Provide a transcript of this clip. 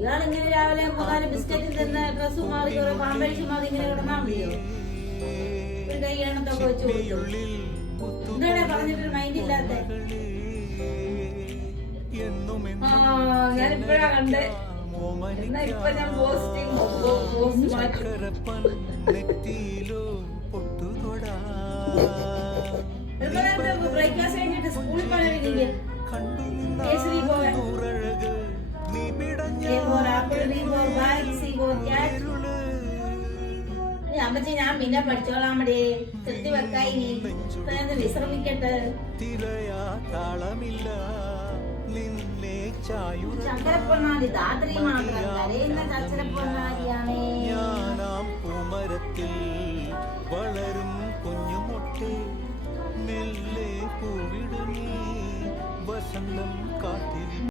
ഇയാളിങ്ങനെ രാവിലെ 3-4 ബിസ്ക്കറ്റ് തിന്ന് ഡ്രസ്സും മാറി കുറെ പാമ്പേഴ്സും മാറി ഇങ്ങനെ കിടന്നാ മതിയോ? ഒരു കൈയാണത്തൊക്കെ വെച്ച് കൊടുത്തു. എന്താടാ പറഞ്ഞിട്ടൊരു മൈൻഡ് ഇല്ലാത്ത? ഞാൻ ഇപ്പഴാ കണ്ടേ. എന്നാ ഇപ്പൊ ഞാൻ പോസ്റ്റ് മാറ്റും. ബ്രേക്ക്ഫാസ്റ്റ് കഴിഞ്ഞിട്ട് സ്കൂളിൽ പോകാനില്ലേ? കേസരി പോകാൻ അമ്മച്ചി ഞാൻ പിന്നെ പഠിച്ചോളാം. മടി കൃത്തി വെക്കായി നീ വിശ്രമിക്കട്ടെ. ചക്കരപ്പൊണ്ണാതി ധാത്രി മാത്രം കരയുന്ന ചക്കരപ്പൊണ്ണാതിയാണേ. വളരും കുഞ്ഞുമൊട്ടേ മെല്ലെ പൂവിടുന്നീ വസന്തം കാത്തിരി